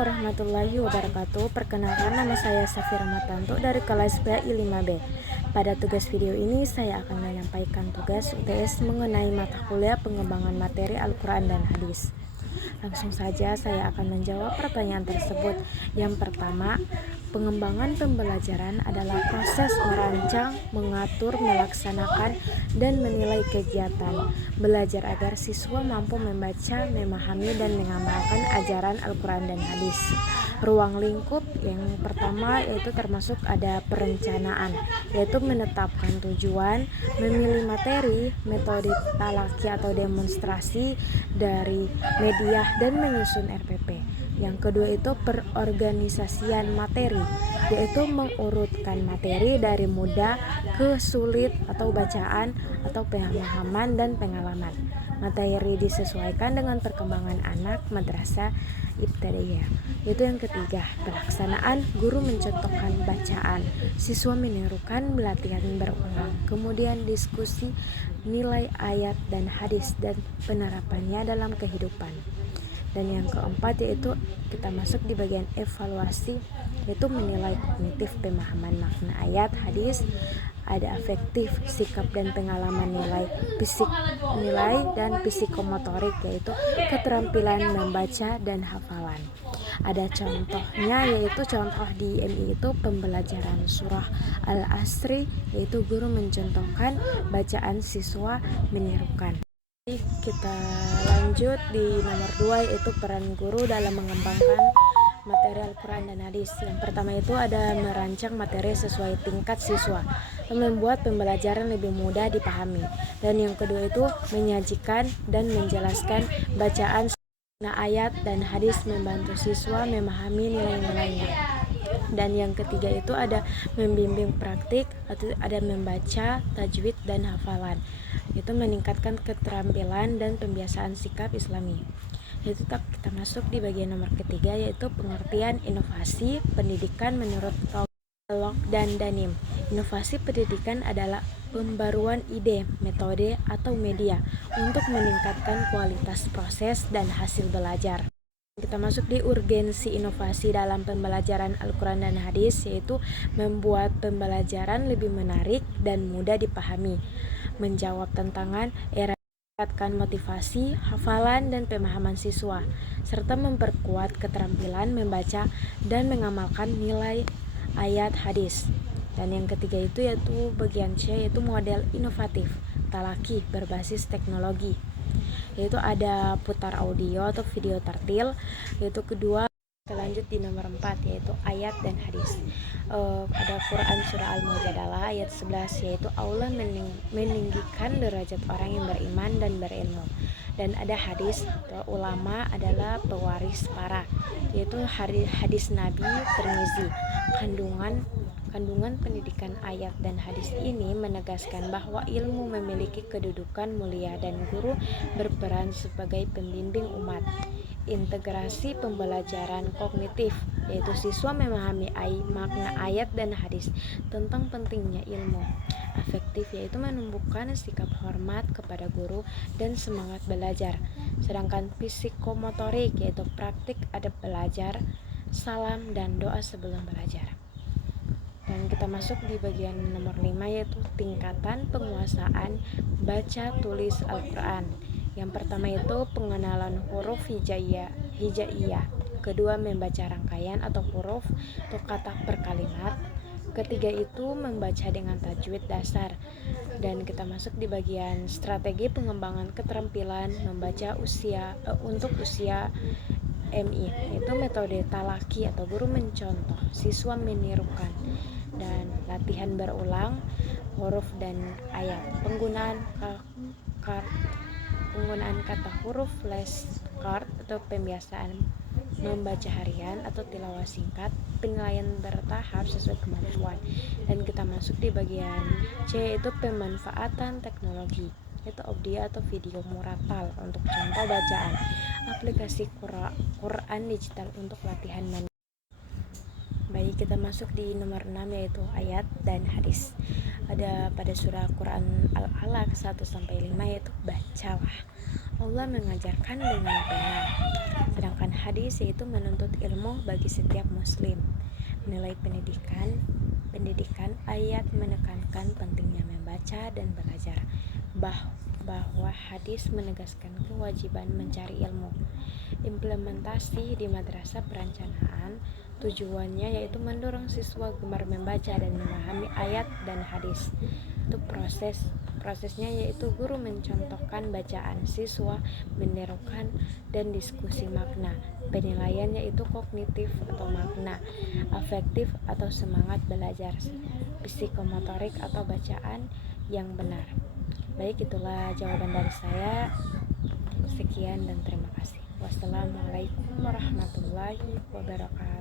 warahmatullahi wabarakatuh. Perkenalkan, nama saya Safira Matanto dari kelas PAI 5B. Pada tugas video ini saya akan menyampaikan tugas UTS mengenai mata kuliah pengembangan materi Al-Quran dan Hadis. Langsung saja saya akan menjawab pertanyaan tersebut. Yang pertama, pengembangan pembelajaran adalah proses merancang, mengatur, melaksanakan, dan menilai kegiatan belajar agar siswa mampu membaca, memahami, dan mengamalkan ajaran Al-Quran dan Hadis. Ruang lingkup yang pertama yaitu termasuk ada perencanaan, yaitu menetapkan tujuan, memilih materi, metode talaki atau demonstrasi dari media, dan menyusun RPP. Yang kedua itu perorganisasian materi, yaitu mengurutkan materi dari mudah ke sulit atau bacaan atau pemahaman dan pengalaman. Materi disesuaikan dengan perkembangan anak madrasah ibtidaiyah. Itu yang ketiga, pelaksanaan, guru mencontohkan bacaan, siswa menirukan, latihan berulang. Kemudian diskusi nilai ayat dan hadis dan penerapannya dalam kehidupan. Dan yang keempat yaitu kita masuk di bagian evaluasi, yaitu menilai kognitif pemahaman makna ayat hadis, ada afektif, sikap dan pengalaman, nilai dan psikomotorik, yaitu keterampilan membaca dan hafalan. Ada contohnya, yaitu contoh di MI itu pembelajaran surah Al-Asri, yaitu guru mencontohkan bacaan, siswa menirukan. Kita lanjut di nomor 2, yaitu peran guru dalam mengembangkan materi Al-Quran dan Hadis. Yang pertama itu ada merancang materi sesuai tingkat siswa, membuat pembelajaran lebih mudah dipahami. Dan yang kedua itu menyajikan dan menjelaskan bacaan ayat dan hadis, membantu siswa memahami nilai-nilainya. Dan yang ketiga itu ada membimbing praktik, atau ada membaca, tajwid, dan hafalan. Itu meningkatkan keterampilan dan pembiasaan sikap Islami. Itu kita masuk di bagian nomor ketiga, yaitu pengertian inovasi pendidikan menurut Kellogg dan Danim. Inovasi pendidikan adalah pembaruan ide, metode, atau media untuk meningkatkan kualitas proses dan hasil belajar. Kita masuk di urgensi inovasi dalam pembelajaran Al-Quran dan Hadis, yaitu membuat pembelajaran lebih menarik dan mudah dipahami, menjawab tantangan era, meningkatkan motivasi, hafalan, dan pemahaman siswa, serta memperkuat keterampilan membaca dan mengamalkan nilai ayat hadis. Dan yang ketiga itu yaitu bagian C, yaitu model inovatif talaki berbasis teknologi, yaitu ada putar audio atau video tartil. Yaitu kedua, kita lanjut di nomor 4, yaitu ayat dan hadis. Ada Quran surah Al-Mujadalah ayat 11, yaitu Allah meninggikan derajat orang yang beriman dan berilmu. Dan ada hadis, ulama adalah pewaris para, yaitu hadis Nabi Tirmizi. Kandungan pendidikan ayat dan hadis ini menegaskan bahwa ilmu memiliki kedudukan mulia dan guru berperan sebagai pembimbing umat. Integrasi pembelajaran kognitif, yaitu siswa memahami makna ayat dan hadis tentang pentingnya ilmu. Afektif, yaitu menumbuhkan sikap hormat kepada guru dan semangat belajar. Sedangkan psikomotorik, yaitu praktik adab belajar, salam, dan doa sebelum belajar. Dan kita masuk di bagian nomor 5, yaitu tingkatan penguasaan baca tulis Al-Quran. Yang pertama itu pengenalan huruf hijaiyah. Kedua, membaca rangkaian atau huruf atau kata per kalimat. Ketiga itu membaca dengan tajwid dasar. Dan kita masuk di bagian strategi pengembangan keterampilan membaca untuk usia MI, yaitu metode talaki atau guru mencontoh, siswa menirukan, dan latihan berulang huruf dan ayat. Penggunaan kata huruf flashcard atau pembiasaan membaca harian atau tilawah singkat, penilaian bertahap sesuai kemampuan. Dan kita masuk di bagian C, yaitu pemanfaatan teknologi, yaitu audio atau video muratal untuk contoh bacaan, aplikasi Quran digital untuk latihan mandiri. Baik, kita masuk di nomor 6, yaitu ayat dan hadis. Ada pada surah Quran Al-Alaq 1-5, yaitu bacalah. Allah mengajarkan dengan benar. Sedangkan hadis yaitu menuntut ilmu bagi setiap muslim. Menilai pendidikan ayat menekankan pentingnya membaca dan belajar. Bahwa hadis menegaskan kewajiban mencari ilmu. Implementasi di madrasah perencanaan tujuannya yaitu mendorong siswa gemar membaca dan memahami ayat dan hadis. Itu prosesnya yaitu guru mencontohkan bacaan, siswa menirukan dan diskusi makna. Penilaian yaitu kognitif atau makna, afektif atau semangat belajar, psikomotorik atau bacaan yang benar. Baik, itulah jawaban dari saya. Sekian dan terima kasih. Wassalamualaikum warahmatullahi wabarakatuh.